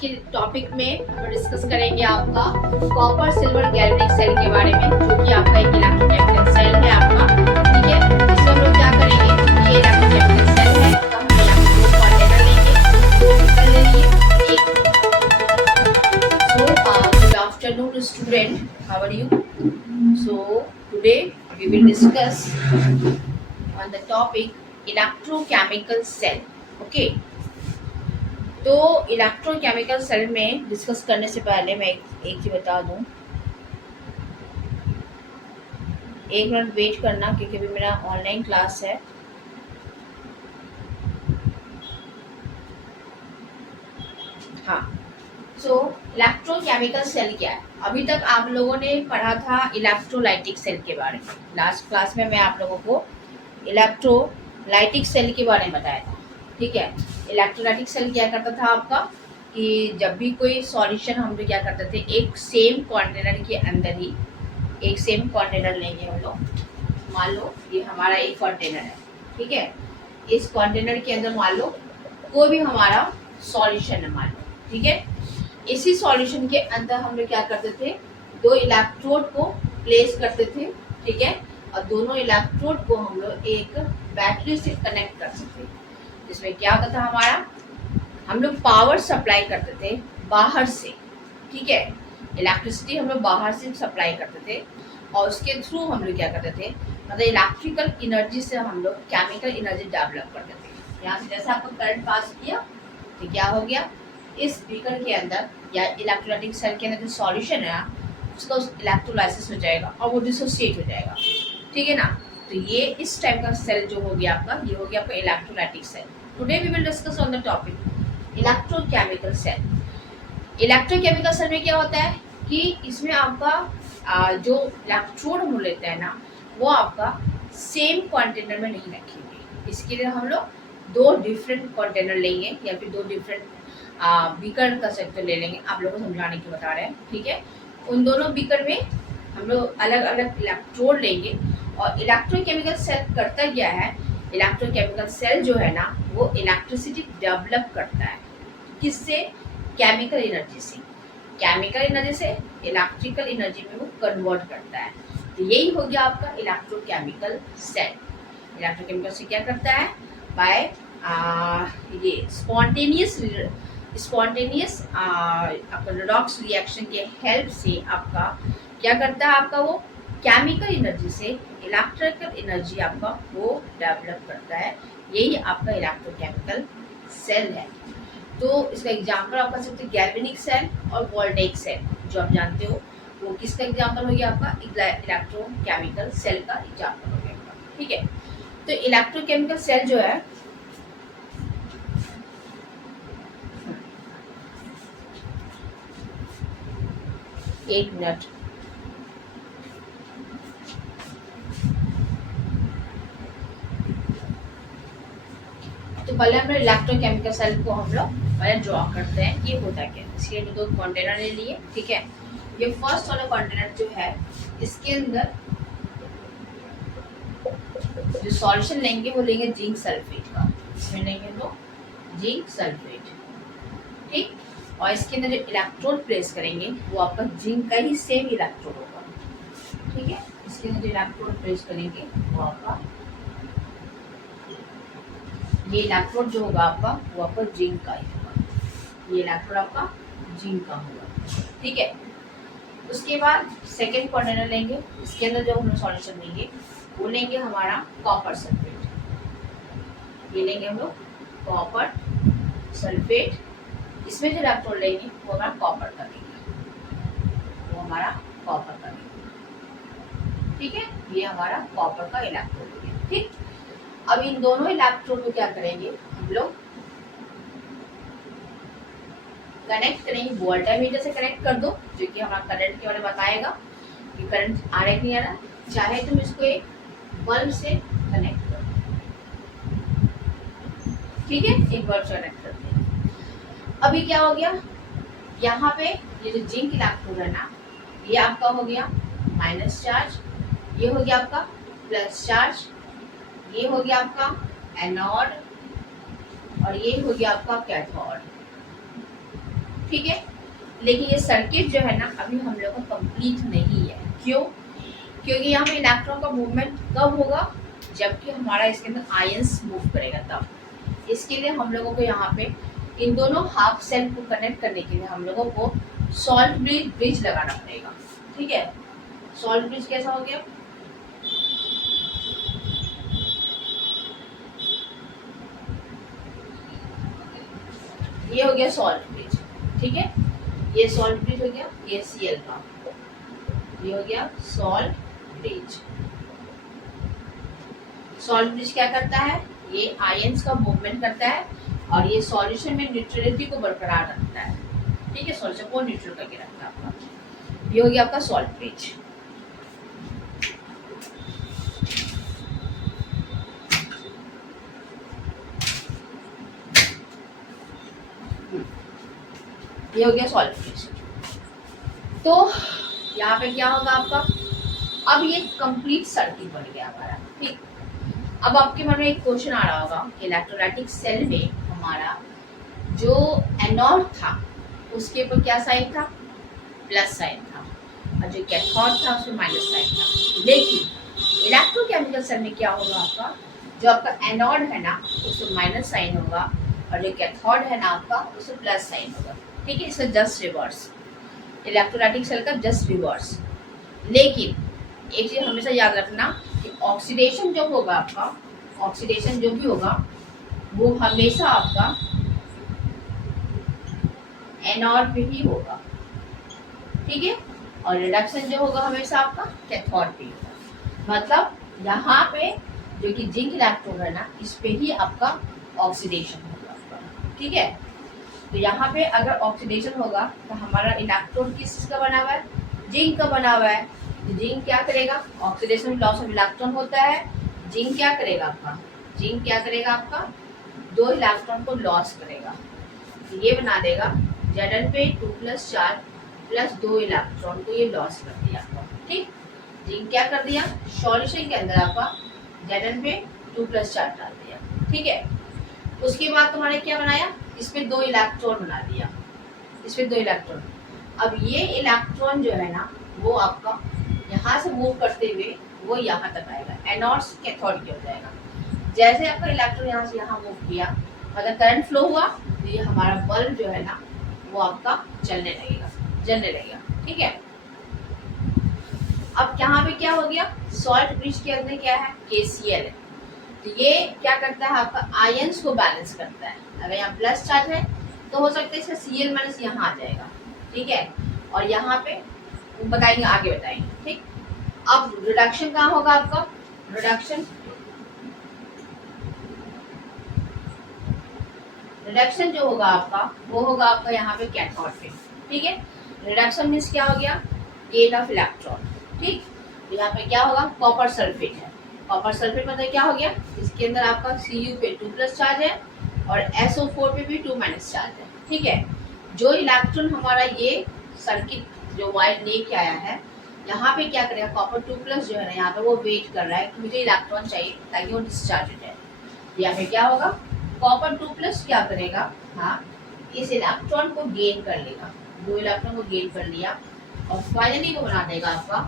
के टॉपिक में हम डिस्कस करेंगे आपका कॉपर सिल्वर गैल्वेनिक सेल के बारे में, जो कि आपका एक इलेक्ट्रोकेमिकल सेल है आपका। ठीक है, इसमें हम लोग क्या करेंगे, ये इलेक्ट्रोकेमिकल सेल है, तो हम यहाँ पे दो कंटेनर लेंगे, दो बीकर ले लिए एक। So good afternoon student, how are you? So today we will discuss on the topic electrochemical cell. Okay, तो इलेक्ट्रोकेमिकल सेल में डिस्कस करने से पहले मैं एक चीज बता दूं, एक मिनट वेट करना क्योंकि अभी मेरा ऑनलाइन क्लास है। हाँ, सो इलेक्ट्रोकेमिकल सेल क्या है? अभी तक आप लोगों ने पढ़ा था इलेक्ट्रोलाइटिक सेल के बारे में। लास्ट क्लास में मैं आप लोगों को इलेक्ट्रोलाइटिक सेल के बारे में बताया था। ठीक है, इलेक्ट्रोलाइटिक सेल क्या करता था आपका कि जब भी कोई सॉल्यूशन हम लोग क्या करते थे, एक सेम कंटेनर के अंदर ही एक सेम कंटेनर लेंगे हम लोग। मान लो ये हमारा एक कंटेनर है, ठीक है, इस कंटेनर के अंदर मान लो कोई भी हमारा सॉल्यूशन है, मान लो, ठीक है। इसी सॉल्यूशन के अंदर हम लोग क्या करते थे, दो इलेक्ट्रोड को प्लेस करते थे, ठीक है, और दोनों इलेक्ट्रोड को हम लोग एक बैटरी से कनेक्ट करते थे। इसमें क्या होता था हमारा, हम लोग पावर सप्लाई करते थे बाहर से, ठीक है, इलेक्ट्रिसिटी हम लोग बाहर से सप्लाई करते थे और उसके थ्रू हम लोग क्या करते थे, मतलब इलेक्ट्रिकल एनर्जी से हम लोग केमिकल एनर्जी डेवलप करते थे। यहाँ से जैसे आपको करंट पास किया तो क्या हो गया, इस बीकर के अंदर या इलेक्ट्रोलाइटिक सेल के अंदर जो सॉल्यूशन है उसका इलेक्ट्रोलाइसिस हो जाएगा और वो डिसोसिएट हो जाएगा, ठीक है ना। तो ये इस टाइप का सेल जो हो गया आपका, ये हो गया आपका electrolytic cell. Today we will discuss on the topic electrochemical cell. Electrochemical cell में क्या होता है कि इसमें आपका जो इलेक्ट्रोड हम लेते हैं ना, वो आपका सेम कंटेनर में नहीं रखेंगे। इसके लिए हम लोग दो डिफरेंट कंटेनर लेंगे या फिर दो डिफरेंट बीकर का सेक्टर ले लेंगे। आप लोगों को समझाने के बता रहे हैं, ठीक है। उन दोनों बीकर में हम लोग अलग अलग इलेक्ट्रोड लेंगे और इलेक्ट्रोकेमिकल सेल करता क्या है, इलेक्ट्रोकेमिकल सेल जो है ना वो इलेक्ट्रिसिटी डेवलप करता है। किससे? केमिकल एनर्जी से। केमिकल एनर्जी से इलेक्ट्रिकल एनर्जी में वो कन्वर्ट करता है। तो यही हो गया आपका इलेक्ट्रोकेमिकल सेल। इलेक्ट्रोकेमिकल से क्या करता है, बाय ये स्पॉन्टेनियस आपका रिडॉक्स रिएक्शन के हेल्प से आपका क्या करता है, आपका वो केमिकल एनर्जी से इलेक्ट्रिकल एनर्जी आपका वो डेवलप करता है। यही आपका इलेक्ट्रोकेमिकल सेल है। तो इसका एग्जांपल आप कर सकते हैं गैल्वेनिक सेल और वोल्टेइक सेल, जो आप जानते हो वो किसका एग्जांपल हो गया, आपका इलेक्ट्रोकेमिकल सेल का एग्जांपल हो गया, ठीक है। तो इलेक्ट्रोकेमिकल सेल जो है, एक मिनट, तो पहले हम लोग इलेक्ट्रोकेमिकल सेल को हम लोग पहले ड्रॉ करते हैं। ये होता क्या है, इसके लिए दो कंटेनर ले लिए, ठीक है। ये फर्स्ट वाला कंटेनर जो है, इसके अंदर जो सॉल्यूशन लेंगे वो लेंगे जिंक सल्फेट का। इसमें लेंगे तो जिंक सल्फेट, ठीक। और इसके अंदर जो इलेक्ट्रोड प्लेस करेंगे वो आपका जिंक का ही सेम इलेक्ट्रोड होगा, ठीक है। इसके अंदर जो इलेक्ट्रोड प्लेस करेंगे वो आपका ये इलेक्ट्रोड जो होगा आपका वो आपका जिंक का ही होगा। ये इलेक्ट्रोड आपका जिंक का होगा, ठीक है। उसके बाद सेकेंड कंटेनर लेंगे, इसके अंदर जो हम सॉल्यूशन लेंगे वो लेंगे हमारा कॉपर सल्फेट। ये लेंगे हम लोग कॉपर सल्फेट। इसमें जो इलेक्ट्रोड लेंगे वो हमारा कॉपर का लेंगे, वो हमारा कॉपर का लेंगे, ठीक है। ये हमारा कॉपर का इलेक्ट्रोड हो गया, ठीक। अब इन दोनों इलेक्ट्रोड को क्या करेंगे, हम लोग कनेक्ट करेंगे, वोल्टामीटर से कनेक्ट कर दो, जो कि हमारा करंट के बारे में बताएगा कि करंट आ रहा है कि नहीं आ रहा। चाहे तुम इसको एक बल्ब से कनेक्ट करो, ठीक है, एक बल्ब से कनेक्ट करते हैं। अभी क्या हो गया, यहाँ पे ये जो जिंक इलेक्ट्रोड है ना, ये आपका हो गया माइनस चार्ज, ये हो गया आपका प्लस चार्ज, ये हो गया आपका एनोड और ये हो गया आपका कैथोड, ठीक है। लेकिन ये सर्किट जो है ना अभी हम लोग का कंप्लीट नहीं है। क्यों? क्योंकि यहाँ पे इलेक्ट्रॉन का मूवमेंट कब होगा, जबकि हमारा इसके अंदर आयंस मूव करेगा तब। इसके लिए हम लोगों को यहाँ पे इन दोनों हाफ सेल को कनेक्ट करने के लिए हम लोगों को सॉल्ट ब्रिज लगाना पड़ेगा। ठीक है, सॉल्ट ब्रिज कैसा हो गया? ये हो गया सॉल्ट ब्रिज। ठीक है, ये सॉल्ट ब्रिज हो गया, ये Cl का, ये हो गया सॉल्ट ब्रिज। सॉल्ट ब्रिज क्या करता है? ये आयंस का मूवमेंट करता है और ये सॉल्यूशन में न्यूट्रलिटी को बरकरार रखता है। ठीक है, सॉल्यूशन को न्यूट्रल करके रखता है आपका। ये हो गया आपका सॉल्ट ब्रिज। ये हो गया सॉल्ट ब्रिज। तो यहाँ पे क्या होगा आपका, अब ये कंप्लीट सर्किट बन गया हमारा। ठीक, अब आपके मन में एक क्वेश्चन आ रहा होगा, इलेक्ट्रोलाइटिक सेल में हमारा जो एनोड था उसके ऊपर क्या साइन था? प्लस साइन था, और जो कैथोड था उसमें माइनस साइन था। लेकिन इलेक्ट्रोकेमिकल सेल में क्या होगा आपका, जो आपका एनोड है ना उसमें माइनस साइन होगा और जो कैथोड है ना आपका उसमें प्लस साइन होगा। ठीक है, इसका जस्ट रिवर्स, इलेक्ट्रोलाइटिक सेल का जस्ट रिवर्स। लेकिन एक चीज हमेशा याद रखना कि ऑक्सीडेशन जो होगा आपका, ऑक्सीडेशन जो भी होगा वो हमेशा आपका एनोड पे ही होगा। ठीक है, और रिडक्शन जो होगा हमेशा आपका कैथोड पे होगा। मतलब यहाँ पे जो कि जिंक इलेक्ट्रोड है ना इस पे ही आपका ऑक्सीडेशन होगा आपका। ठीक है, तो यहाँ पे अगर ऑक्सीडेशन होगा तो हमारा इलेक्ट्रोड किस चीज का बना हुआ है? जिंक का बना हुआ है। तो जिंक क्या करेगा? ऑक्सीडेशन में लॉस ऑफ इलेक्ट्रॉन होता है। जिंक क्या करेगा आपका? जिंक क्या करेगा आपका? 2 इलेक्ट्रॉन को लॉस करेगा। तो ये बना देगा Zn पे 2+4 प्लस 2 इलेक्ट्रॉन को ये लॉस कर दिया आपका। ठीक, जिंक क्या कर दिया? सॉल्यूशन के अंदर आपका Zn पे 2+4 डाल दिया। ठीक है, उसके बाद तुम्हारे क्या बनाया? इसमें 2 इलेक्ट्रॉन बना दिया, इसमें 2 इलेक्ट्रॉन। अब ये इलेक्ट्रॉन जो है ना वो आपका यहाँ से मूव करते हुए वो यहाँ तक आएगा, एनोड से कैथोड की हो जाएगा। जैसे आपका इलेक्ट्रॉन यहाँ से यहाँ मूव किया, अगर करंट फ्लो हुआ तो ये हमारा बल्ब जो है ना वो आपका जलने लगेगा, जलने लगेगा। ठीक है, अब यहाँ पे क्या हो गया? सॉल्ट ब्रिज के अंदर क्या है? KCl है। तो ये क्या करता है आपका? आयंस को बैलेंस करता है। अगर यहाँ प्लस चार्ज है तो हो सकता है इसका Cl माइनस यहाँ आ जाएगा। ठीक है, और यहाँ पे बताएंगे, आगे बताएंगे। ठीक, अब रिडक्शन कहाँ होगा आपका? रिडक्शन जो होगा आपका वो होगा आपका यहाँ पे कैथोड पे। ठीक है, रिडक्शन मीन्स क्या हो गया? Gain of electron. ठीक, तो यहाँ पे क्या होगा? कॉपर सल्फेट है। कॉपर सल्फेट मतलब क्या हो गया? इसके अंदर आपका Cu पे 2+ चार्ज है और SO4 पे भी 2- चार्ज है। ठीक है, जो इलेक्ट्रॉन हमारा ये सर्किट जो वायर लेके आया है यहाँ पे क्या करेगा? कॉपर 2+ जो है ना यहाँ पे वो वेट कर रहा है कि मुझे इलेक्ट्रॉन चाहिए ताकि वो डिस्चार्ज हो जाए। यहाँ पे क्या होगा? कॉपर 2+ क्या करेगा? हाँ, इस इलेक्ट्रॉन को गेन कर लेगा, 2 इलेक्ट्रॉन को गेन कर लिया और फाइनली वो बना देगा आपका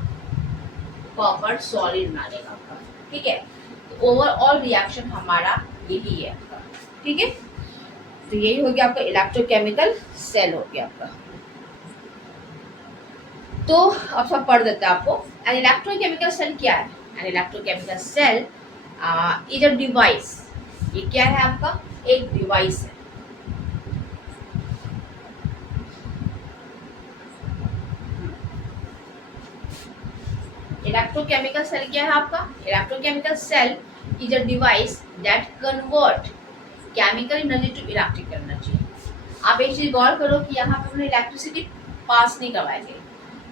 कॉपर सॉलिड बना देगा आपका। ठीक है, तो ओवरऑल रिएक्शन हमारा यही है आपका। ठीक है, तो यही हो गया आपका इलेक्ट्रोकेमिकल सेल हो गया आपका। तो अब सब पढ़ देते हैं आपको। एन इलेक्ट्रोकेमिकल सेल क्या है? An electrochemical cell is a device. ये क्या है आपका? एक डिवाइस है। इलेक्ट्रोकेमिकल सेल क्या है आपका? Electrochemical cell is a device that convert chemical energy to electrical energy. आप एक चीज गौर करो कि यहाँ पे हमने इलेक्ट्रिसिटी पास नहीं करवाई गई,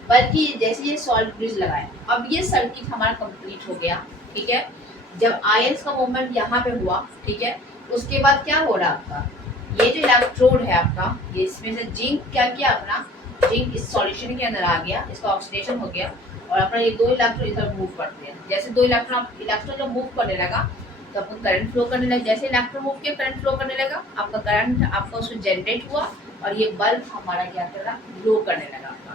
बल्कि जैसे ये सॉल्ट ब्रिज लगाए, अब ये सर्किट हमारा कंप्लीट हो गया। ठीक है, जब आयंस का मूवमेंट यहाँ पे हुआ, ठीक है, उसके बाद क्या हो रहा आपका? ये जो इलेक्ट्रोड है आपका, ये इसमें से जिंक क्या किया अपना? जिंक इस सॉल्यूशन के अंदर आ गया, इसका ऑक्सीडेशन हो गया और अपना ये 2 इलेक्ट्रॉन इधर मूव करते हैं। जैसे 2 इलेक्ट्रॉन जब मूव करने लगा तो आपको करंट फ्लो करने लगा। जैसे इलेक्ट्रॉन मूव किया करंट फ्लो करने लगा, आपका करंट आपका उसमें जनरेट हुआ और ये बल्ब हमारा क्या कर रहा, ग्लो करने लगा आपका।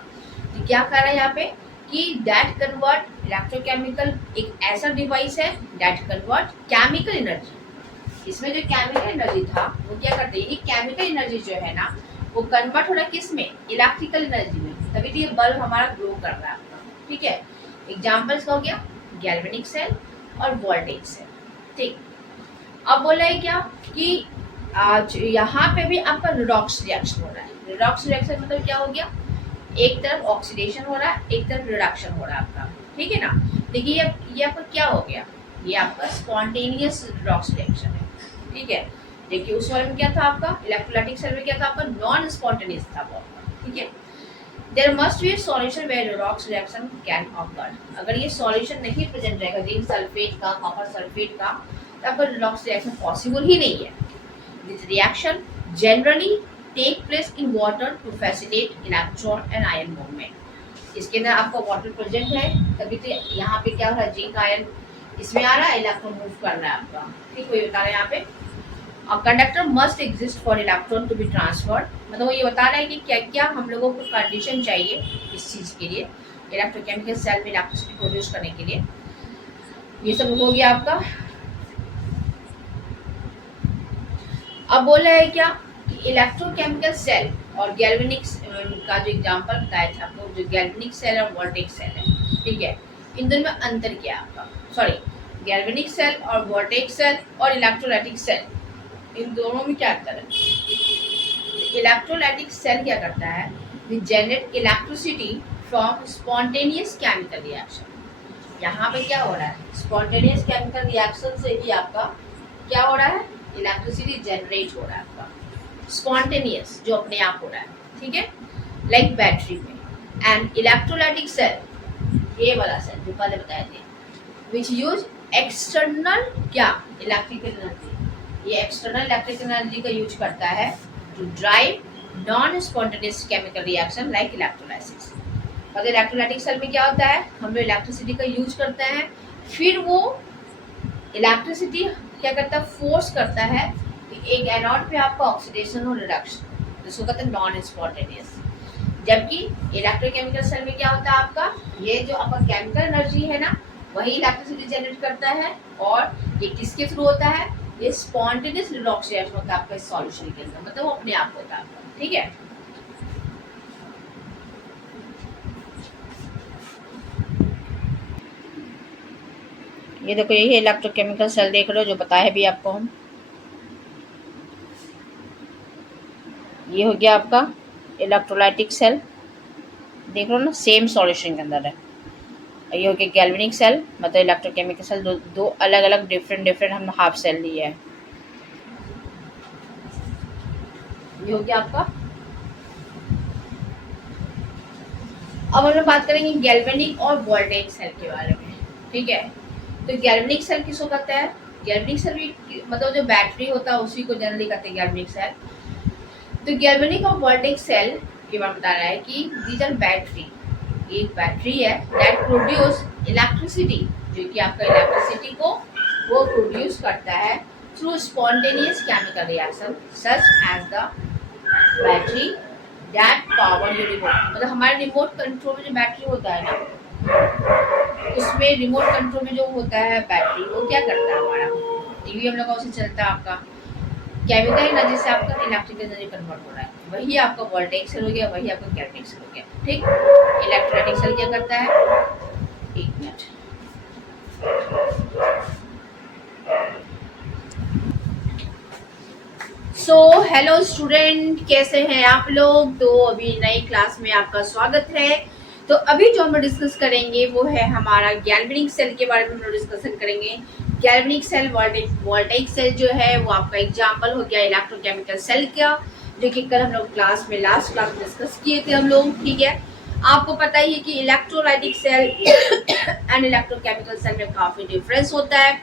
तो क्या कर रहा है यहाँ पे कि दैट कन्वर्ट इलेक्ट्रोकेमिकल, एक ऐसा डिवाइस है दैट कन्वर्ट केमिकल एनर्जी। इसमें जो केमिकल एनर्जी था वो क्या करते हैं, ये केमिकल एनर्जी जो है ना वो कन्वर्ट हो रहा है किस में, इलेक्ट्रिकल एनर्जी में, तभी तो ये बल्ब हमारा ग्लो कर रहा है आपका। ठीक है, एग्जाम्पल्स का हो गया गैल्वेनिक सेल और वोल्टेज सेल। ठीक, अब बोला है क्या कि आज यहाँ पे भी आपका रिडॉक्स रिएक्शन हो रहा है। रिडॉक्स रिएक्शन मतलब क्या हो गया, एक तरफ ऑक्सीडेशन हो रहा है, एक तरफ रिडक्शन हो रहा है आपका। ठीक है ना, देखिए ये आपका क्या हो गया, ये आपका स्पॉन्टेनियस रिडॉक्स रिएक्शन है। ठीक है, देखिए उस वाले में क्या था आपका, इलेक्ट्रोलाइटिक सेल में क्या था आपका, नॉन स्पॉन्टेनियस था वो आपका। ठीक है, there must be solution where redox reaction can occur. अगर ये सॉल्यूशन नहीं प्रेजेंट रहेगा जिंक सल्फेट का, कॉपर सल्फेट का, तब रिडॉक्स रिएक्शन पॉसिबल ही नहीं है। This reaction generally take place in water to facilitate electron and ion movement. इसके अंदर आपका वाटर प्रेजेंट है, तभी तो यहाँ पे क्या हो रहा है, जिंक आयन इसमें आ रहा है, इलेक्ट्रॉन मूव कर रहा है आपका। ठीक, कोई बता रहा है यहाँ पे conductor must exist for electron to be transferred, मतलब वो ये बता रहा है कि क्या क्या हम लोगों को कंडीशन चाहिए इस चीज़ के लिए, इलेक्ट्रोकेमिकल सेल में इलेक्ट्रिसिटी प्रोड्यूस करने के लिए। ये सब हो गया आपका। अब बोला है क्या कि इलेक्ट्रोकेमिकल सेल और गैल्वेनिक का जो एग्जांपल बताया था आपको, जो गैल्वेनिक सेल और वोल्टेज सेल है, ठीक है, इन दोनों में अंतर क्या है आपका, सॉरी गैल्वेनिक सेल और वोल्टेज सेल और इलेक्ट्रोलाइटिक सेल, इन दोनों में क्या अंतर है। इलेक्ट्रोलाइटिक सेल क्या करता है, generate electricity from spontaneous chemical reaction. यहाँ पे क्या हो रहा है, स्पॉन्टेनियस केमिकल रिएक्शन से ही आपका क्या हो रहा है, इलेक्ट्रिसिटी जनरेट हो रहा है आपका, स्पॉन्टेनियस जो अपने आप हो रहा है। ठीक है, लाइक बैटरी में। एंड इलेक्ट्रोलाइटिक सेल, ये वाला सेल जो पहले बताए थे, विच यूज एक्सटर्नल क्या, इलेक्ट्रिकल एनर्जी, ये एक्सटर्नल इलेक्ट्रिकल एनर्जी का यूज करता है to drive non spontaneous chemical reaction like electrolysis. और इलेक्ट्रोलाइटिक सेल में क्या होता है, हम लोग इलेक्ट्रिसिटी का यूज करते हैं, फिर वो इलेक्ट्रिसिटी क्या करता है, फोर्स करता है कि एक एनोड पे आपका ऑक्सीडेशन और रिडक्शन, जिसको कहते हैं नॉन स्पॉन्टेनियस। जबकि इलेक्ट्रोकेमिकल सेल में क्या होता है आपका, ये जो आपका केमिकल एनर्जी है ना वही इलेक्ट्रिसिटी जनरेट करता है, और ये किसके थ्रू होता है, ये स्पॉन्टेनियस रिडॉक्स रिएक्शन होता है आपका इस सॉल्यूशन के अंदर, मतलब वो अपने आप होता है आपका। ठीक है, ये देखो यही इलेक्ट्रोकेमिकल सेल देख रहे हो जो बताया भी आपको हम, ये हो गया आपका इलेक्ट्रोलाइटिक सेल, देख रहे हो ना, सेम सॉल्यूशन के अंदर है। ये हो गया गैल्वेनिक सेल, मतलब इलेक्ट्रोकेमिकल सेल, दो अलग अलग डिफरेंट हम हाफ सेल लिए है। ये हो गया आपका। अब हम लोग बात करेंगे गैल्वेनिक और वोल्टेज सेल के बारे में। ठीक है, तो गैल्वेनिक सेल किसको कहता है, गैल्वेनिक सेल भी मतलब जो बैटरी होता है उसी को जनरली कहते हैं गैल्वेनिक सेल। तो गैल्वेनिक और वोल्टेज सेल के बारे में बता रहा है कि दीज आर बैटरी, एक बैटरी है दैट प्रोड्यूस इलेक्ट्रिसिटी, जो कि आपका इलेक्ट्रिसिटी को वो प्रोड्यूस करता है through spontaneous chemical reaction such as the battery that power your remote. मतलब हमारे रिमोट कंट्रोल में जो बैटरी होता है ना, उसमें रिमोट कंट्रोल में जो होता है बैटरी, वो क्या करता है, हमारा टीवी हम लोग का उसे चलता है आपका, केमिकल एनर्जी से आपका इलेक्ट्रिकल एनर्जी कन्वर्ट हो रहा है, वही आपका वोल्टेज सेल हो गया, वही आपका गैल्वेनिक सेल हो गया। ठीक, इलेक्ट्रोलाइटिक सेल क्या करता है, एक मिनट, सो हेलो स्टूडेंट, कैसे हैं आप लोग। तो अभी नई क्लास में आपका स्वागत है। तो अभी जो हम डिस्कस करेंगे वो है हमारा गैल्वेनिक सेल के बारे में हम डिस्कशन करेंगे। गैल्वेनिक सेल, वोल्टेज सेल जो है वो आपका एग्जांपल हो गया इलेक्ट्रोकेमिकल सेल का, जो कि कल हम लोग क्लास में लास्ट क्लास में डिस्कस किए थे हम लोग। ठीक है, आपको पता ही है कि electrolytic cell and electrochemical cell में काफ़ी डिफरेंस होता है,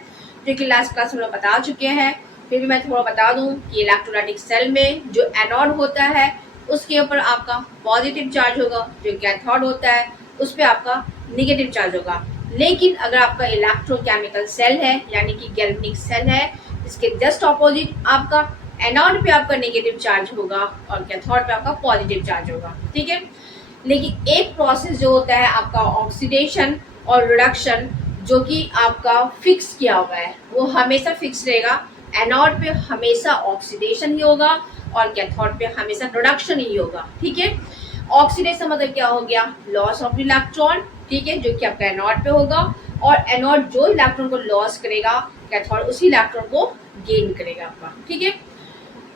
जो कि लास्ट क्लास हम लोग बता चुके हैं। फिर भी मैं थोड़ा बता दूं कि इलेक्ट्रोलाइटिक सेल में जो एनोड होता है उसके ऊपर आपका पॉजिटिव चार्ज होगा, जो कैथोड होता है उस पर आपका निगेटिव चार्ज होगा। लेकिन अगर आपका इलेक्ट्रोकेमिकल सेल है यानी कि गैल्वेनिक सेल है, इसके जस्ट ऑपोजिट आपका एनोड पे आपका नेगेटिव चार्ज होगा और कैथोड पे आपका पॉजिटिव चार्ज होगा, ठीक है। लेकिन एक प्रोसेस जो होता है आपका ऑक्सीडेशन और रिडक्शन, जो कि आपका फिक्स किया हुआ है, वो हमेशा फिक्स रहेगा। एनोड पे हमेशा ऑक्सीडेशन ही होगा और कैथोड पे हमेशा रिडक्शन ही होगा, ठीक है। ऑक्सीडेशन मतलब क्या हो गया, लॉस ऑफ इलेक्ट्रॉन, ठीक है, जो कि आपका एनोड पे होगा। और एनोड जो इलेक्ट्रॉन को लॉस करेगा, कैथोड उसी इलेक्ट्रॉन को गेन करेगा आपका, ठीक है।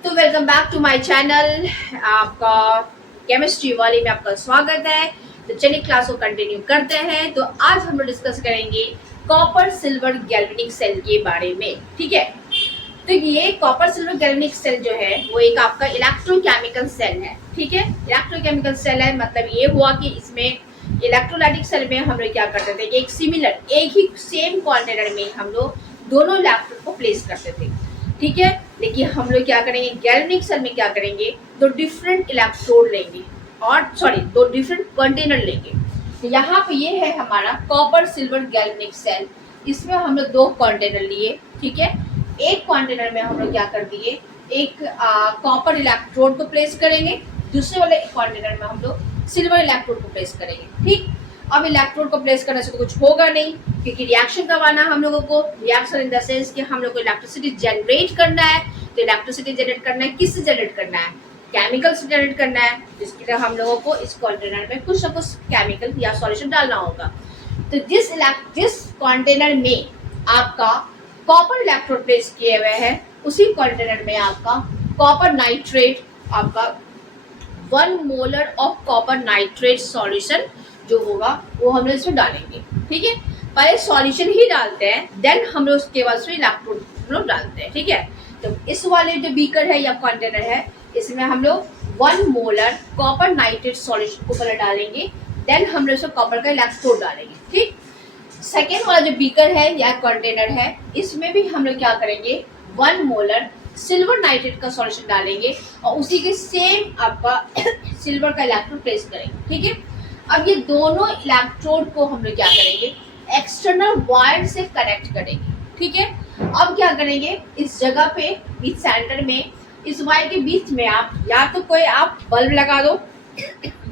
तो welcome back to my channel, आपका केमिस्ट्री वाले में आपका स्वागत है। तो चलिए क्लास को कंटिन्यू करते हैं। तो आज हम लोग डिस्कस करेंगे कॉपर सिल्वर गैल्वेनिक सेल के बारे में, ठीक है। तो ये कॉपर सिल्वर गैल्वेनिक सेल जो है वो एक आपका इलेक्ट्रोकेमिकल सेल है, ठीक है। इलेक्ट्रोकेमिकल सेल है मतलब ये हुआ कि इसमें इलेक्ट्रोलाइटिक सेल में हम लोग क्या करते थे, एक सिमिलर एक ही सेम कंटेनर में हम लोग दोनों इलेक्ट्रोड को प्लेस करते थे, ठीक है। लेकिन हम लोग क्या करेंगे, गैल्वेनिक सेल में क्या करेंगे, दो डिफरेंट इलेक्ट्रोड लेंगे और दो डिफरेंट कंटेनर लेंगे। तो यहाँ पे ये है हमारा कॉपर सिल्वर गैल्वेनिक सेल। इसमें हम लोग दो कंटेनर लिए, ठीक है। एक कंटेनर में हम लोग क्या कर दिए, एक कॉपर इलेक्ट्रोड को प्लेस करेंगे, दूसरे वाले कंटेनर में हम लोग सिल्वर इलेक्ट्रोड को प्लेस करेंगे, ठीक। अब इलेक्ट्रोड को प्लेस करने से तो कुछ होगा नहीं, क्योंकि रिएक्शन करवाना हम लोगों को, रिएक्शन इन द सेंस कि हम लोग को इलेक्ट्रिसिटी जनरेट करना है। तो इलेक्ट्रिसिटी जनरेट करना है, किससे जनरेट करना है, केमिकल से जनरेट करना है। जिसके लिए हम लोगों को इस कंटेनर में कुछ ना कुछ केमिकल या सॉल्यूशन डालना होगा। तो जिस कंटेनर में आपका कॉपर इलेक्ट्रोड प्लेस किए हुए हैं, उसी कंटेनर में आपका कॉपर नाइट्रेट, आपका 1 molar of copper nitrate solution जो होगा वो हम लोग इसमें डालेंगे, ठीक है। पहले सॉल्यूशन ही डालते हैं, देन हम लोग उसके बाद उसमें इलेक्ट्रोड लोग डालते हैं, ठीक है। तो इस वाले जो बीकर है या कंटेनर है, इसमें हम लोग 1 मोलर कॉपर नाइट्रेट सॉल्यूशन को पहले डालेंगे, देन हम लोग उसमें कॉपर का इलेक्ट्रोड डालेंगे, ठीक। सेकेंड वाला जो बीकर है या कंटेनर है, इसमें भी हम लोग क्या करेंगे, 1 मोलर सिल्वर नाइट्रेट का सॉल्यूशन डालेंगे और उसी के सेम आपका सिल्वर का इलेक्ट्रोड प्लेस करेंगे, ठीक है। अब ये दोनों इलेक्ट्रोड को हम लोग क्या करेंगे, एक्सटर्नल वायर से कनेक्ट करेंगे, ठीक है। अब क्या करेंगे, इस जगह पे इस सेंटर में इस वायर के बीच में आप या तो कोई आप बल्ब लगा दो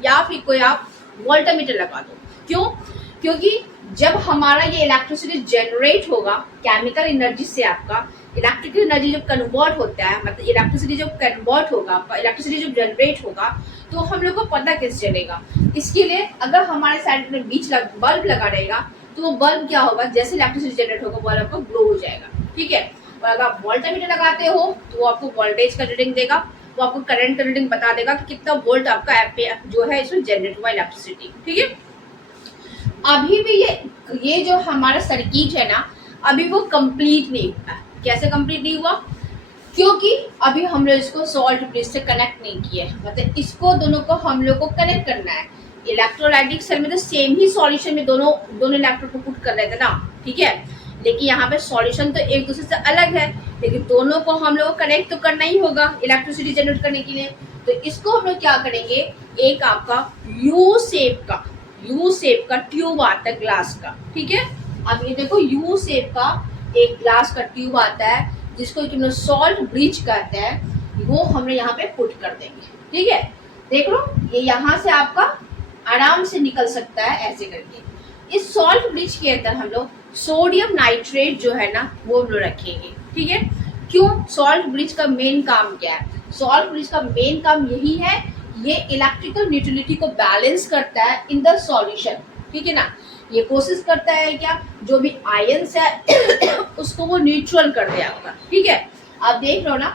या फिर कोई आप वोल्टमीटर लगा दो। क्यों? क्योंकि जब हमारा ये इलेक्ट्रिसिटी जनरेट होगा केमिकल एनर्जी से, आपका इलेक्ट्रिकल एनर्जी जब कन्वर्ट होता है, मतलब इलेक्ट्रिसिटी जब कन्वर्ट होगा, आपका इलेक्ट्रिसिटी जब जनरेट होगा, तो हम लोग को पता कैसे चलेगा। इसके लिए अगर हमारे साइड में बीच बल्ब लगा रहेगा, तो वो बल्ब क्या होगा, जैसे इलेक्ट्रिसिटी जनरेट होगा बल्ब आपका ग्लो हो जाएगा, ठीक है। और अगर आप वोल्टमीटर लगाते हो तो वो आपको वोल्टेज का रीडिंग देगा, वो आपको करंट का रीडिंग बता देगा कि कितना वोल्ट आपका एम्पीयर जो है इसमें जनरेट हुआ इलेक्ट्रिसिटी, ठीक है। अभी भी ये जो हमारा सर्किट है ना, अभी वो कंप्लीट नहीं हुआ। कैसे कंप्लीट नहीं हुआ? क्योंकि अभी हम लोग इसको सॉल्ट ब्रिज से कनेक्ट नहीं किए, मतलब इसको दोनों को हम लोग को कनेक्ट करना है। इलेक्ट्रोलाइटिक सेल में तो सेम ही सॉल्यूशन में दोनों इलेक्ट्रोड को पुट कर रहे थे ना, ठीक है। लेकिन यहाँ पे सॉल्यूशन तो एक दूसरे से अलग है, लेकिन दोनों को हम लोग को कनेक्ट तो करना ही होगा इलेक्ट्रिसिटी जनरेट करने के लिए। तो इसको हम लोग क्या करेंगे, एक आपका यू शेप का ट्यूब आता है ग्लास का, ठीक है। अब ये देखो यू शेप का एक ग्लास का ट्यूब आता है, जिसको कि हम लोग सॉल्ट ब्रिज कहते हैं, वो हम लोग यहाँ पे पुट कर देंगे, ठीक है। देख लो ये यहाँ से आपका आराम से निकल सकता है ऐसे करके। इस सॉल्ट ब्रिज के अंदर हम लोग सोडियम नाइट्रेट जो है ना वो हम लोग रखेंगे, ठीक है। क्यों? सॉल्ट ब्रिज का मेन काम क्या है? सॉल्ट ब्रिज का मेन काम यही है, ये इलेक्ट्रिकल न्यूट्रलिटी को बैलेंस करता है इन द सॉल्यूशन, ठीक है ना। ये कोशिश करता है क्या, जो भी आयंस है उसको वो न्यूट्रल कर दे आपका, ठीक है। आप देख लो ना।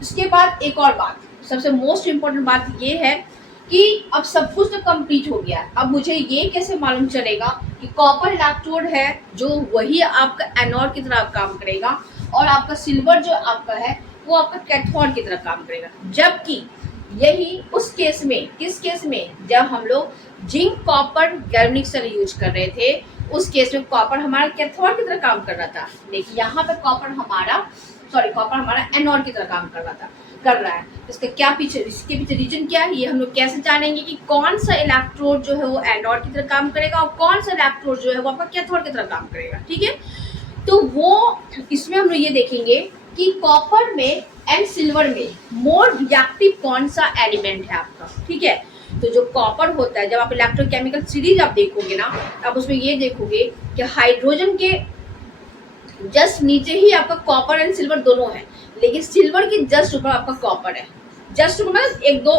उसके बाद एक और बात, सबसे मोस्ट इम्पोर्टेंट बात ये है कि अब सब कुछ तो कंप्लीट हो गया। अब मुझे ये कैसे मालूम चलेगा कि कॉपर इलेक्ट्रोड है जो वही आपका एनोड की तरह काम करेगा और आपका सिल्वर जो आपका है वो आपका कैथोड की तरह काम करेगा। जबकि यही उस केस में, किस केस में, जब हम लोग zinc copper galvanic cell use कर रहे थे, उस केस में कॉपर हमारा कैथोड की तरह काम कर रहा था। लेकिन यहाँ पे कॉपर हमारा एनोड की तरह काम कर रहा है। इसके पीछे रीजन क्या है, ये हम लोग कैसे जानेंगे कि कौन सा इलेक्ट्रोड जो है वो एनोड की तरह काम करेगा और कौन सा इलेक्ट्रोड जो है वो आपका कैथोड की तरह काम करेगा, ठीक है। तो वो इसमें हम लोग ये देखेंगे कि कॉपर में एंड सिल्वर में मोर रिएक्टिव कौन सा एलिमेंट है आपका, ठीक है। तो जो कॉपर होता है, जब आप इलेक्ट्रोकेमिकल सीरीज आप देखोगे ना, आप उसमें ये देखोगे कि हाइड्रोजन के जस्ट नीचे ही आपका कॉपर एंड सिल्वर दोनों है, लेकिन सिल्वर की जस्ट ऊपर आपका कॉपर है, जस्ट ऊपर मतलब एक दो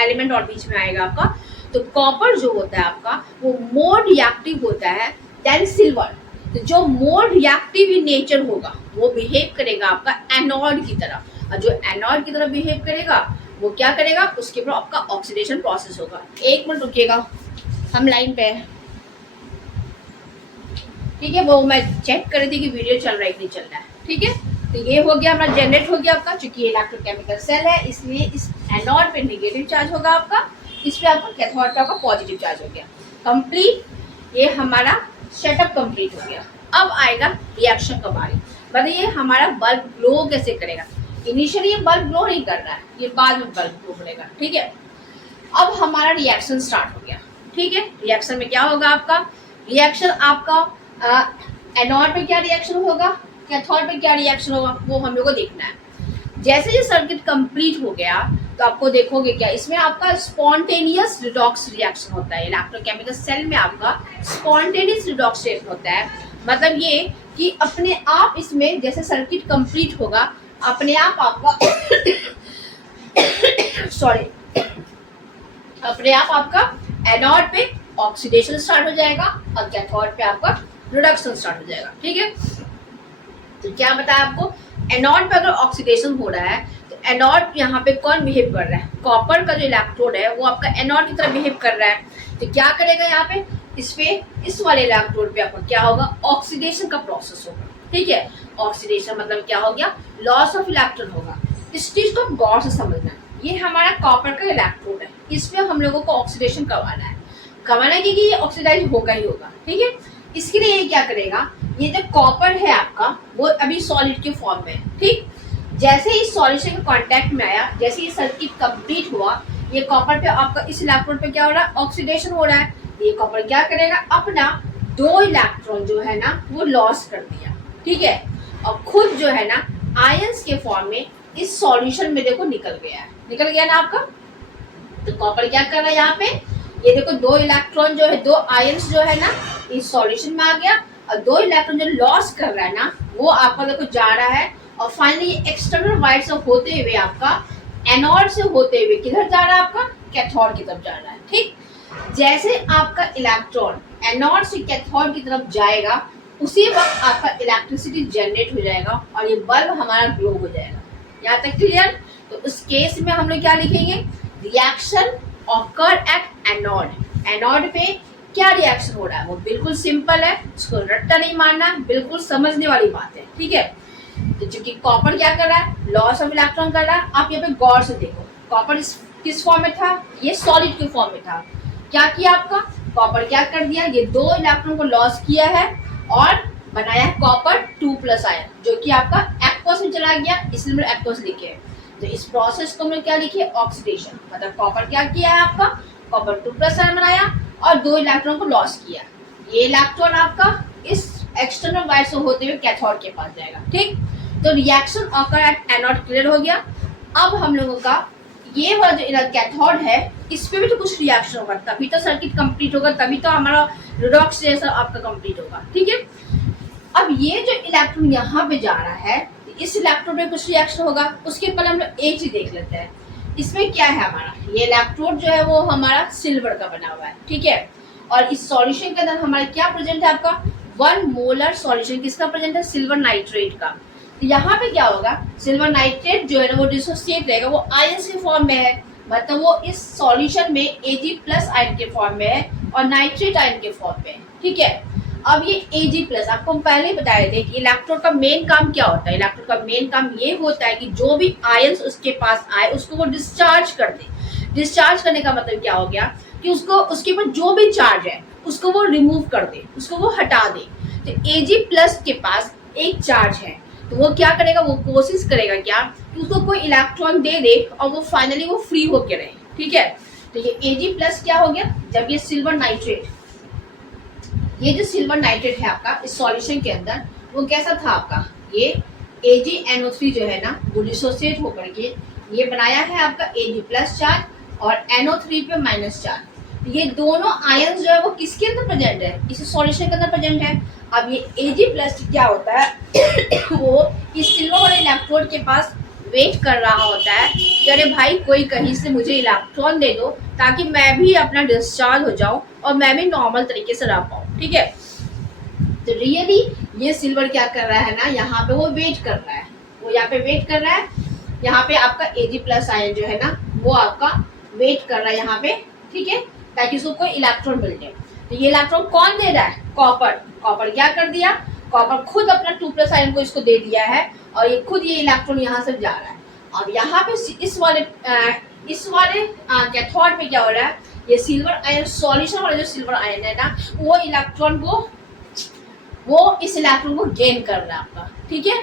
एलिमेंट और बीच में आएगा आपका। तो कॉपर जो होता है आपका वो मोर रिएक्टिव होता है देन सिल्वर। तो जो मोर रिएक्टिव इन नेचर होगा वो बिहेव करेगा आपका एनोड की तरह, और जो एनोड की तरह बिहेव करेगा वो क्या करेगा, उसके ऊपर आपका ऑक्सीडेशन प्रोसेस होगा। एक मिनट रुकिएगा, हम लाइन पे है, ठीक है। वो मैं चेक कर रही थी कि वीडियो चल रहा है कि नहीं चल रहा है, ठीक है। तो ये हो गया हमारा जनरेट हो गया आपका, चूंकि ये इलेक्ट्रोकेमिकल सेल है इसलिए इस एनोड पे नेगेटिव चार्ज होगा आपका, इस पे आपका कैथोड पे आपका पॉजिटिव चार्ज हो गया। कंप्लीट, ये हमारा सेटअप कंप्लीट हो गया। अब आएगा रिएक्शन का बारी। बताइए हमारा बल्ब ग्लो कैसे करेगा। इनिशियली ये बल्ब ग्लो नहीं कर रहा है, ये बाद में बल्ब ग्लो करेगा, ठीक है। अब हमारा रिएक्शन स्टार्ट हो गया, ठीक है। रिएक्शन में क्या होगा आपका, रिएक्शन आपका एनोड पे क्या रिएक्शन होगा, कैथोड पे क्या रिएक्शन होगा, वो हम लोग को देखना है। जैसे ये सर्किट कंप्लीट हो गया तो आपको देखोगे क्या, इसमें आपका स्पॉन्टेनियस रिडॉक्स रिएक्शन होता है। इलेक्ट्रोकेमिकल सेल में आपका स्पॉन्टेनियस रिडॉक्स रिएक्शन होता है। मतलब ये कि अपने आप इसमें जैसे सर्किट कंप्लीट होगा अपने आप आपका सॉरी अपने आप आपका एनोड पे ऑक्सीडेशन स्टार्ट हो जाएगा और कैथोड पे आपका रिडक्शन स्टार्ट हो जाएगा, ठीक है। तो क्या बताया आपको, एनोड पे अगर ऑक्सीडेशन हो रहा है तो एनोड यहाँ पे कौन बिहेव कर रहा है, कॉपर का जो इलेक्ट्रोड है वो आपका एनोड की तरह बिहेव कर रहा है। तो क्या करेगा यहाँ पे, इस वाले इलेक्ट्रोड पे आपका क्या होगा, ऑक्सीडेशन का प्रोसेस होगा, ठीक है। ऑक्सीडेशन मतलब क्या हो गया, लॉस ऑफ इलेक्ट्रॉन होगा। इस चीज को गौर से समझना है। ये हमारा कॉपर का इलेक्ट्रोड है, इसमें हम लोगों को ऑक्सीडेशन करवाना है, क्योंकि ये ऑक्सीडाइज होगा ही होगा, ठीक है। इसके लिए ये क्या करेगा, ये जो कॉपर है आपका वो अभी सॉलिड के फॉर्म में है, ठीक। जैसे ही सॉल्यूशन के कांटेक्ट में आया, जैसे ये सर्किट कंप्लीट हुआ, ये कॉपर पे आपका इस इलेक्ट्रोड पे क्या हो रहा है, ऑक्सीडेशन हो रहा है। ये कॉपर क्या करेगा, अपना 2 इलेक्ट्रॉन जो है ना वो लॉस कर दिया, ठीक है। और खुद जो है ना आयंस के फॉर्म में इस सॉल्यूशन में देखो निकल गया ना आपका। तो कॉपर क्या कर रहा है यहाँ पे, ये देखो 2 इलेक्ट्रॉन जो है, 2 आयंस जो है ना इस सॉल्यूशन में आ गया, और 2 इलेक्ट्रॉन जो लॉस कर रहा है ना वो आपका देखो जा रहा है, और फाइनली एक्सटर्नल वाइड से होते हुए आपका एनोड से होते हुए किधर जा रहा है, आपका कैथोड की तरफ जा रहा है, ठीक। जैसे आपका इलेक्ट्रॉन एनोड से कैथोड की तरफ जाएगा उसी वक्त आपका इलेक्ट्रिसिटी जनरेट हो जाएगा और ये बल्ब हमारा ग्लो हो जाएगा। यहाँ तक क्लियर। तो उस केस में हम लोग क्या लिखेंगे, reaction occur at anode. Anode पे क्या रिएक्शन हो रहा है वो बिल्कुल सिंपल है, उसको रट्टा नहीं मारना, बिल्कुल समझने वाली बात है, ठीक है। तो चूंकि कॉपर क्या कर रहा है, लॉस ऑफ इलेक्ट्रॉन कर रहा है। आप यहाँ पे गौर से देखो, कॉपर किस फॉर्म में था, ये सॉलिड के फॉर्म में था। क्या किया आपका, कॉपर क्या कर दिया, ये 2 इलेक्ट्रॉन को लॉस किया है और बनाया है कॉपर 2+ आयन, जो कि आपका एक्वस में चला गया, इसलिए मैंने एक्वस लिखे है। तो इस प्रोसेस को हमने क्या लिखे, ऑक्सीडेशन। मतलब कॉपर क्या किया है आपका, कॉपर 2+ आयन बनाया और 2 इलेक्ट्रॉन को लॉस किया। ये इलेक्ट्रॉन आपका इस एक्सटर्नल वायर से होते हुए कैथोड के पास जाएगा, ठीक। तो reaction occur at anode clear हो गया। अब हम लोगों का ये वाला जो कैथोड है इस पे भी तो कुछ रिएक्शन होगा, तभी तो सर्किट कंप्लीट होगा, तभी तो हमारा रिडॉक्स जैसा आपका कंप्लीट होगा, ठीक है। अब ये जो इलेक्ट्रॉन यहाँ पे जा रहा है, इस इलेक्ट्रोड में कुछ रिएक्शन होगा, उसके पहले हम लोग एक चीज देख लेते हैं। इसमें क्या है, हमारा ये इलेक्ट्रोड जो है वो हमारा सिल्वर का बना हुआ है, ठीक है। और इस सॉल्यूशन के अंदर हमारा क्या प्रेजेंट है, आपका 1 मोलर सॉल्यूशन किसका प्रेजेंट है, सिल्वर नाइट्रेट का। तो यहाँ पे क्या होगा, सिल्वर नाइट्रेट जो है ना वो डिसोसिएट रहेगा, वो आयंस के फॉर्म में है, मतलब वो इस सॉल्यूशन में Ag+ आयन के फॉर्म में है और नाइट्रेट आयन के फॉर्म में है, ठीक है। अब ये Ag+ आपको हम पहले ही बताए थे कि इलेक्ट्रोड का मेन काम क्या होता है। इलेक्ट्रोड का मेन काम ये होता है कि जो भी आयंस उसके पास आए उसको वो डिस्चार्ज कर दे। डिस्चार्ज करने का मतलब क्या हो गया कि उसको उसके ऊपर जो भी चार्ज है उसको वो रिमूव कर दे, उसको वो हटा दे। तो Ag+ के पास एक चार्ज है, तो वो क्या करेगा, वो कोशिश करेगा क्या कि उसको कोई इलेक्ट्रॉन दे दे और वो फाइनली वो फ्री होके रहे, ठीक है। तो ये Ag+ क्या हो गया, जब ये सिल्वर नाइट्रेट, ये जो सिल्वर नाइट्रेट है आपका इस सॉल्यूशन के अंदर वो कैसा था आपका, ये AgNO3 जो है ना वो डिसोसिएट होकर के ये बनाया है आपका Ag प्लस चार्ज और NO3 पे माइनस चार्ज। ये दोनों आयन जो है वो किसके अंदर प्रेजेंट है, इस सॉल्यूशन के अंदर प्रेजेंट है। अब ये Ag प्लस क्या होता है वो इस सिल्वर वाले इलेक्ट्रोड के पास वेट कर रहा होता है कि अरे भाई कोई कहीं से मुझे इलेक्ट्रॉन दे दो ताकि मैं भी अपना डिस्चार्ज हो जाऊं और मैं भी नॉर्मल तरीके से रह पाऊं। ठीक है, तो रियली ये सिल्वर क्या कर रहा है ना, यहाँ पे वो वेट कर रहा है, वो यहाँ पे वेट कर रहा है। यहाँ पे आपका Ag प्लस आयन जो है ना वो आपका वेट कर रहा है यहाँ पे, ठीक है, ताकि उसको कोई इलेक्ट्रॉन मिल जाए। तो ये इलेक्ट्रॉन कौन दे रहा है, कॉपर। कॉपर क्या कर दिया, कॉपर खुद अपना 2 प्लस आयन को इसको दे दिया है और ये खुद ये इलेक्ट्रॉन यहाँ से जा रहा है। अब यहाँ पे इस वाले कैथोड में क्या हो रहा है, ये सिल्वर आयन सॉल्यूशन वाला जो सिल्वर आयन है ना वो इस इलेक्ट्रॉन को गेन कर रहा है आपका। ठीक है,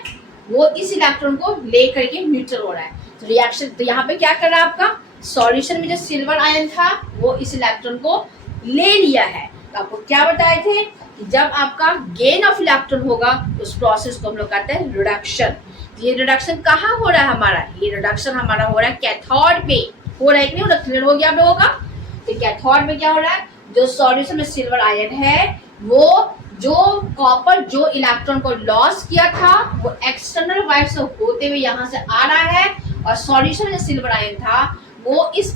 वो इस इलेक्ट्रॉन को ले करके न्यूट्रल हो रहा है। तो रिएक्शन तो यहाँ पे क्या कर रहा है आपका सॉल्यूशन में जो सिल्वर आयन था वो इस इलेक्ट्रॉन को ले लिया है। तो आपको क्या बताए थे कि जब आपका गेन ऑफ इलेक्ट्रॉन होगा उस प्रोसेस को हम लोग कहते हैं रिडक्शन। ये रिडक्शन कहाँ हो रहा है हमारा, ये रिडक्शन हमारा हो रहा है कैथोड पे हो रहा है कि नहीं, क्लियर हो गया आप लोगों का। तो कैथोड में क्या हो रहा है, जो सॉल्यूशन में सिल्वर आयन है वो जो कॉपर जो इलेक्ट्रॉन को लॉस किया था वो एक्सटर्नल वाइड से होते हुए यहाँ से आ रहा है और सॉल्यूशन में जो सिल्वर आयन था वो इस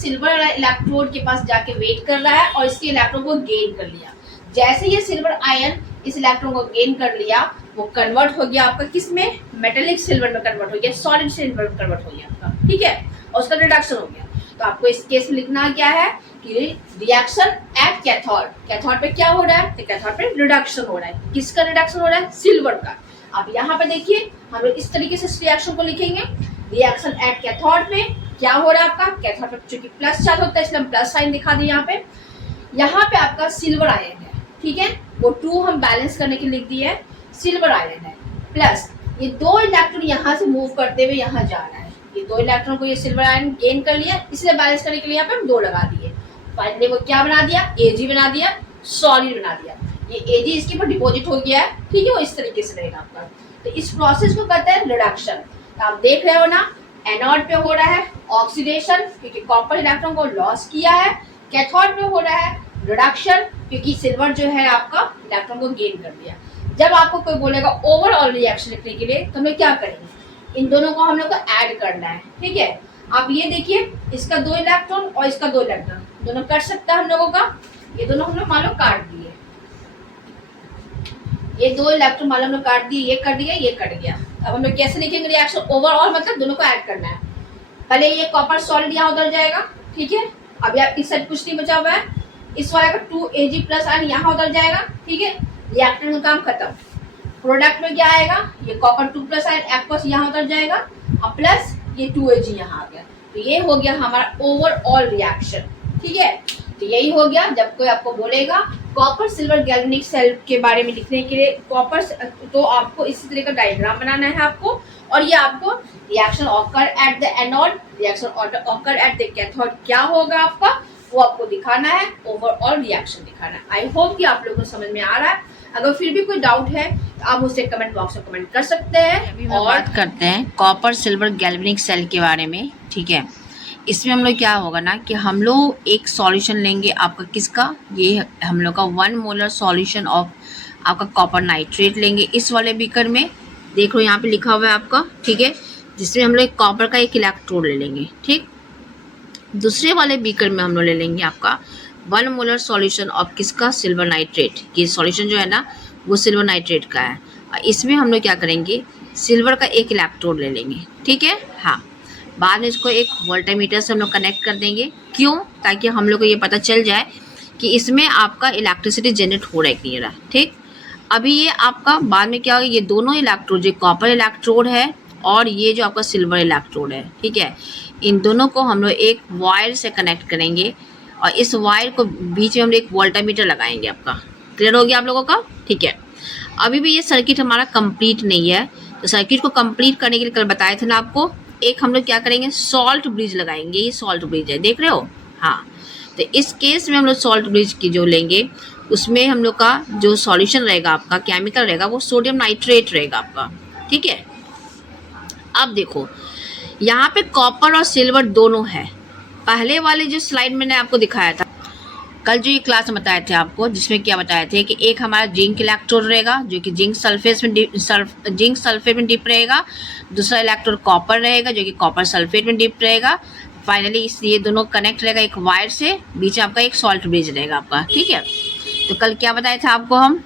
सिल्वर इलेक्ट्रोड के पास जाके वेट कर रहा है और इसके इलेक्ट्रॉन को गेन कर लिया। जैसे ये सिल्वर आयन इस इलेक्ट्रॉन को गेन कर लिया वो कन्वर्ट हो गया आपका किस में, मेटेलिक सिल्वर में कन्वर्ट हो गया, सॉलिड सिल्वर में कन्वर्ट हो गया आपका। ठीक है, और उसका रिडक्शन हो गया। तो आपको इस केस में लिखना क्या है कि रिएक्शन एट कैथोड, कैथोड पे क्या हो रहा है, तो कैथोड पे रिडक्शन हो रहा है। किसका रिडक्शन हो रहा है, सिल्वर का। आप यहाँ पे देखिए हम लोग इस तरीके से इस रिएक्शन को लिखेंगे, रिएक्शन एट कैथोड पे क्या हो रहा है आपका, कैथोड पे चूंकि प्लस चार्ज होता है इसलिए हम प्लस साइन दिखा दिए यहाँ पे आपका सिल्वर आयन है। ठीक है, वो 2 हम बैलेंस करने के लिए लिख दिए, सिल्वर आयन है प्लस ये 2 इलेक्ट्रॉन यहाँ से मूव करते हुए यहाँ जा रहा है। ये 2 इलेक्ट्रॉन को ये सिल्वर आयन गेन कर लिया, इसलिए बैलेंस करने के लिए यहाँ पे हम 2 लगा दिए। फाइनली वो क्या बना दिया, Ag बना दिया, सॉलिड बना दिया। ये Ag इसके ऊपर डिपॉजिट हो गया है। ठीक है, वो इस तरीके से रहेगा आपका। तो इस प्रोसेस को कहते हैं रिडक्शन। तो आप देख रहे हो ना एनोड पे हो रहा है ऑक्सीडेशन क्योंकि कॉपर इलेक्ट्रॉन को लॉस किया है, कैथोड पे हो रहा है रिडक्शन क्योंकि सिल्वर जो है आपका इलेक्ट्रॉन को गेन कर लिया। जब आपको कोई बोलेगा ओवरऑल रिएक्शन लिखने के लिए तो हम लोग क्या करेंगे, इन दोनों को हम लोग को ऐड करना है। ठीक है, आप ये देखिए इसका 2 इलेक्ट्रॉन और इसका 2 इलेक्ट्रॉन दोनों कट सकता है हम लोगों का। ये दोनों हम लोग मान लो काट दिए, ये 2 इलेक्ट्रॉन मान लो हम लोग काट दिए, ये कट गया, ये कट गया। अब हम लोग कैसे लिखेंगे रिएक्शन, ओवरऑल मतलब दोनों को ऐड करना है। पहले ये कॉपर सॉलिड यहाँ उधर जाएगा। ठीक है, अब यार इस साइड कुछ नहीं बचा हुआ है, इस वाले का 2 Ag प्लस आयन यहाँ उधर जाएगा। ठीक है, रिएक्टर का काम खत्म। प्रोडक्ट में क्या आएगा, ये कॉपर 2 प्लस आयन एक्वस यहाँ उधर जाएगा और प्लस ये 2 Ag यहाँ आ गया। तो ये हो गया हमारा ओवरऑल रिएक्शन। ठीक है, तो यही हो गया। जब कोई आपको बोलेगा कॉपर सिल्वर गैल्वेनिक सेल के बारे में लिखने के लिए कॉपर, तो आपको इसी तरह का डायग्राम बनाना है आपको, और ये आपको reaction occur at the anode, reaction occur at the cathode क्या होगा आपका वो आपको दिखाना है, ओवरऑल रिएक्शन दिखाना है। आई होप कि आप लोगों को समझ में आ रहा है। अगर फिर भी कोई डाउट है तो आप मुझसे कमेंट बॉक्स में कमेंट कर सकते हैं। अभी हम बात करते हैं कॉपर सिल्वर गैल्वेनिक सेल के बारे में। ठीक है, इसमें हम लोग क्या होगा ना कि हम लोग एक सॉल्यूशन लेंगे आपका किसका, ये हम लोग का 1 मोलर सॉल्यूशन ऑफ आपका कॉपर नाइट्रेट लेंगे इस वाले बीकर में। देख लो यहाँ पे लिखा हुआ है आपका। ठीक है, जिसमें हम लोग कॉपर का 1 इलेक्ट्रोड ले लेंगे। ठीक, दूसरे वाले बीकर में हम लोग ले लेंगे आपका 1 मोलर सॉल्यूशन ऑफ किसका, सिल्वर नाइट्रेट। ये सॉल्यूशन जो है ना वो सिल्वर नाइट्रेट का है। और इसमें हम लोग क्या करेंगे, सिल्वर का 1 इलेक्ट्रोड ले लेंगे। ठीक है, हाँ, बाद में इसको एक वोल्टामीटर से हम लोग कनेक्ट कर देंगे। क्यों, ताकि हम लोग को ये पता चल जाए कि इसमें आपका इलेक्ट्रिसिटी जनरेट हो रहा है कि नहीं रहा। ठीक, अभी ये आपका बाद में क्या होगा, ये दोनों इलेक्ट्रोड जो कॉपर इलेक्ट्रोड है और ये जो आपका सिल्वर इलेक्ट्रोड है, ठीक है, इन दोनों को हम लोग एक वायर से कनेक्ट करेंगे और इस वायर को बीच में हम एक वोल्टामीटर लगाएंगे। आपका क्लियर हो गया आप लोगों का। ठीक है, अभी भी ये सर्किट हमारा कंप्लीट नहीं है, तो सर्किट को कंप्लीट करने के लिए कल बताए थे ना आपको, एक हम लोग क्या करेंगे, सॉल्ट ब्रिज लगाएंगे। ये सॉल्ट ब्रिज है, देख रहे हो। हाँ, तो इस केस में हम लोग सॉल्ट ब्रिज की जो लेंगे उसमें हम लोग का जो सॉल्यूशन रहेगा आपका केमिकल रहेगा वो सोडियम नाइट्रेट रहेगा आपका। ठीक है, अब देखो यहाँ पे कॉपर और सिल्वर दोनों है। पहले वाले जो स्लाइड मैंने आपको दिखाया था, कल जो ये क्लास में बताए थे आपको, जिसमें क्या बताए थे कि एक हमारा जिंक इलेक्ट्रोड रहेगा जो कि जिंक सल्फेट में डिप रहेगा, दूसरा इलेक्ट्रोड कॉपर रहेगा जो कि कॉपर सल्फेट में डिप रहेगा। फाइनली इस ये दोनों कनेक्ट रहेगा एक वायर से, बीच में आपका एक सॉल्ट ब्रिज रहेगा आपका, ठीक है। तो कल क्या बताया था आपको हम,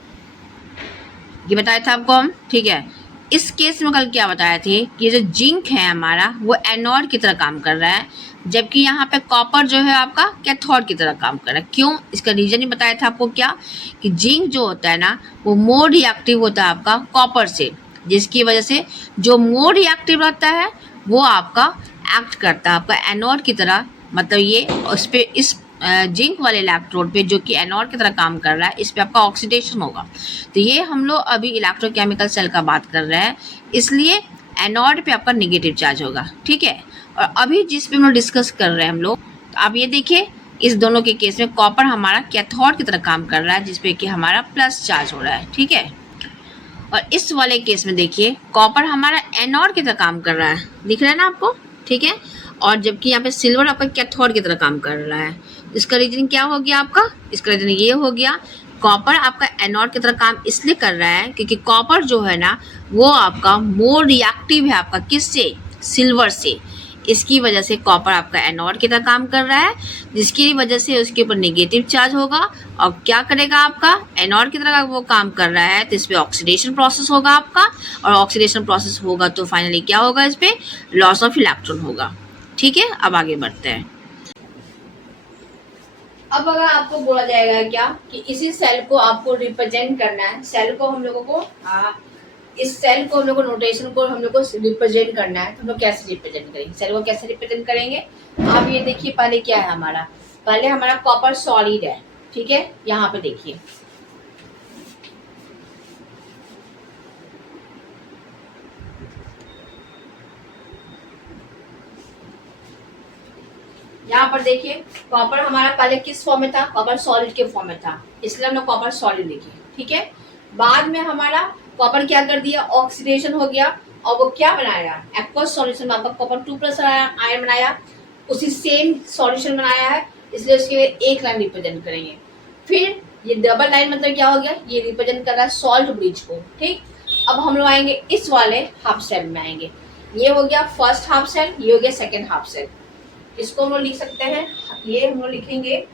ये बताया था आपको हम, ठीक है। इस केस में कल क्या बताया थे कि ये जो जिंक है हमारा वो एनोड की तरह काम कर रहा है, जबकि यहाँ पे कॉपर जो है आपका कैथोड की तरह काम कर रहा है। क्यों, इसका रीजन ही बताया था आपको क्या, कि जिंक जो होता है ना वो मोर रिएक्टिव होता है आपका कॉपर से, जिसकी वजह से जो मोर रिएक्टिव रहता है वो आपका एक्ट करता है आपका एनोड की तरह। मतलब ये उस पे इस जिंक वाले इलेक्ट्रोड पे जो कि एनोड की तरह काम कर रहा है, इस पे आपका ऑक्सीडेशन होगा। तो ये हम लोग अभी इलेक्ट्रोकेमिकल सेल का बात कर रहे हैं, इसलिए एनोड पे आपका नेगेटिव चार्ज होगा, ठीक है। और अभी जिस पे हम लोग डिस्कस कर रहे हैं हम लोग, तो आप ये देखिए इस दोनों के केस में कॉपर हमारा कैथोड की तरह काम कर रहा है, जिसपे कि हमारा प्लस चार्ज हो रहा है, ठीक है। और इस वाले केस में देखिए कॉपर हमारा एनोड की तरह काम कर रहा है, दिख रहा है ना आपको, ठीक है। और जबकि यहाँ पे सिल्वर आपका कैथोड की तरह काम कर रहा है। इसका रीजन क्या हो गया आपका, इसका रीजन ये हो गया, कॉपर आपका एनोड की तरह काम इसलिए कर रहा है क्योंकि कॉपर जो है ना वो आपका मोर रिएक्टिव है आपका किससे, सिल्वर से। इसकी वजह से कॉपर आपका एनोड की तरह काम कर रहा है, जिसकी वजह से उसके ऊपर नेगेटिव चार्ज होगा। और क्या करेगा आपका, एनोड की तरह वो काम कर रहा है तो इस पर ऑक्सीडेशन प्रोसेस होगा आपका, और ऑक्सीडेशन प्रोसेस होगा तो फाइनली क्या होगा, इस पर लॉस ऑफ इलेक्ट्रॉन होगा, ठीक है। अब आगे बढ़ते हैं। अब अगर आपको बोला जाएगा क्या कि इसी सेल को आपको रिप्रेजेंट करना है, सेल को हम लोगों को इस सेल को हम लोग को नोटेशन को हम लोग को रिप्रेजेंट करना है, तो हम लोग कैसे रिप्रेजेंट करेंगे, सेल को कैसे रिप्रेजेंट करेंगे। आप ये देखिए पहले क्या है हमारा, पहले हमारा कॉपर सॉलिड है, ठीक है। यहाँ पे देखिए यहाँ पर देखिए कॉपर हमारा पहले किस फॉर्म में था, कॉपर सॉलिड के फॉर्म में था, इसलिए हमने कॉपर सॉलिड लिखे, ठीक है। बाद में हमारा कॉपर क्या कर दिया, ऑक्सीडेशन हो गया, और वो क्या बनाया, एक्वस सॉल्यूशन में आपका कॉपर 2+ आयन बनाया, उसी सेम सॉल्यूशन बनाया है, इसलिए उसके लिए एक लाइन रिप्रेजेंट करेंगे। फिर ये डबल लाइन मतलब क्या हो गया, ये रिप्रेजेंट कर रहा है सॉल्ट ब्रिज को, ठीक। अब हम लोग आएंगे इस वाले हाफ सेल में आएंगे, ये हो गया फर्स्ट हाफ सेल, ये हो गया सेकेंड हाफ सेल। इसको हम लोग लिख सकते हैं, ये हम लोग लिखेंगे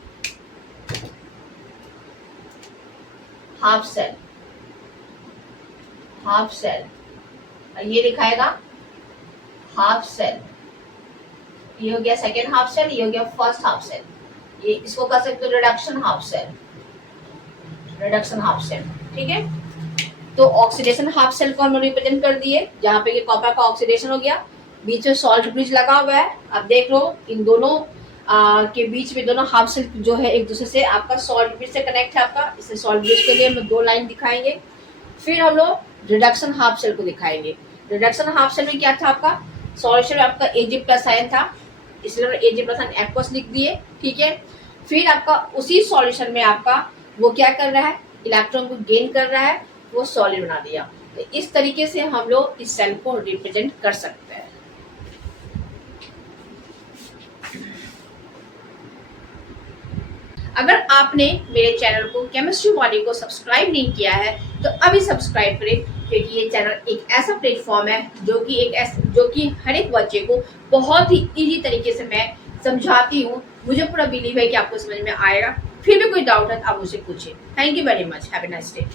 हाफ सेल, हाफ सेल, ये लिखाएगा हाफ सेल, ये हो गया सेकेंड हाफ सेल, ये हो गया फर्स्ट हाफ सेल, ये इसको कर सकते हो reduction half cell, reduction half cell, ठीक है। तो ऑक्सीडेशन हाफ सेल को हम लोग रिप्रेजेंट कर दिए, जहां पे ये कॉपर का ऑक्सीडेशन हो गया, बीच में सॉल्ट ब्रिज लगा हुआ है। अब देख लो इन दोनों के बीच में दोनों हाफ सेल जो है एक दूसरे से आपका सॉल्ट ब्रिज से कनेक्ट है आपका, इसलिए सॉल्ट ब्रिज के लिए हम लोग 2 लाइन दिखाएंगे। फिर हम लोग रिडक्शन हाफ सेल को दिखाएंगे। रिडक्शन हाफ सेल में क्या था आपका, सॉल्यूशन में आपका Ag+ आयन था, इसलिए Ag+ आयन एक्वस लिख दिए, ठीक है। फिर आपका उसी सॉल्यूशन में आपका वो क्या कर रहा है, इलेक्ट्रॉन को गेन कर रहा है, वो सॉलिड बना दिया। तो इस तरीके से हम लोग इस सेल को रिप्रेजेंट कर सकते हैं। अगर आपने मेरे चैनल को केमिस्ट्री बॉडी को सब्सक्राइब नहीं किया है तो अभी सब्सक्राइब करें, क्योंकि ये चैनल एक ऐसा प्लेटफॉर्म है जो कि हर एक बच्चे को बहुत ही इजी तरीके से मैं समझाती हूँ। मुझे पूरा बिलीव है कि आपको समझ में आएगा। फिर भी कोई डाउट है तो आप मुझसे पूछिए। Thank you very much, have a nice day.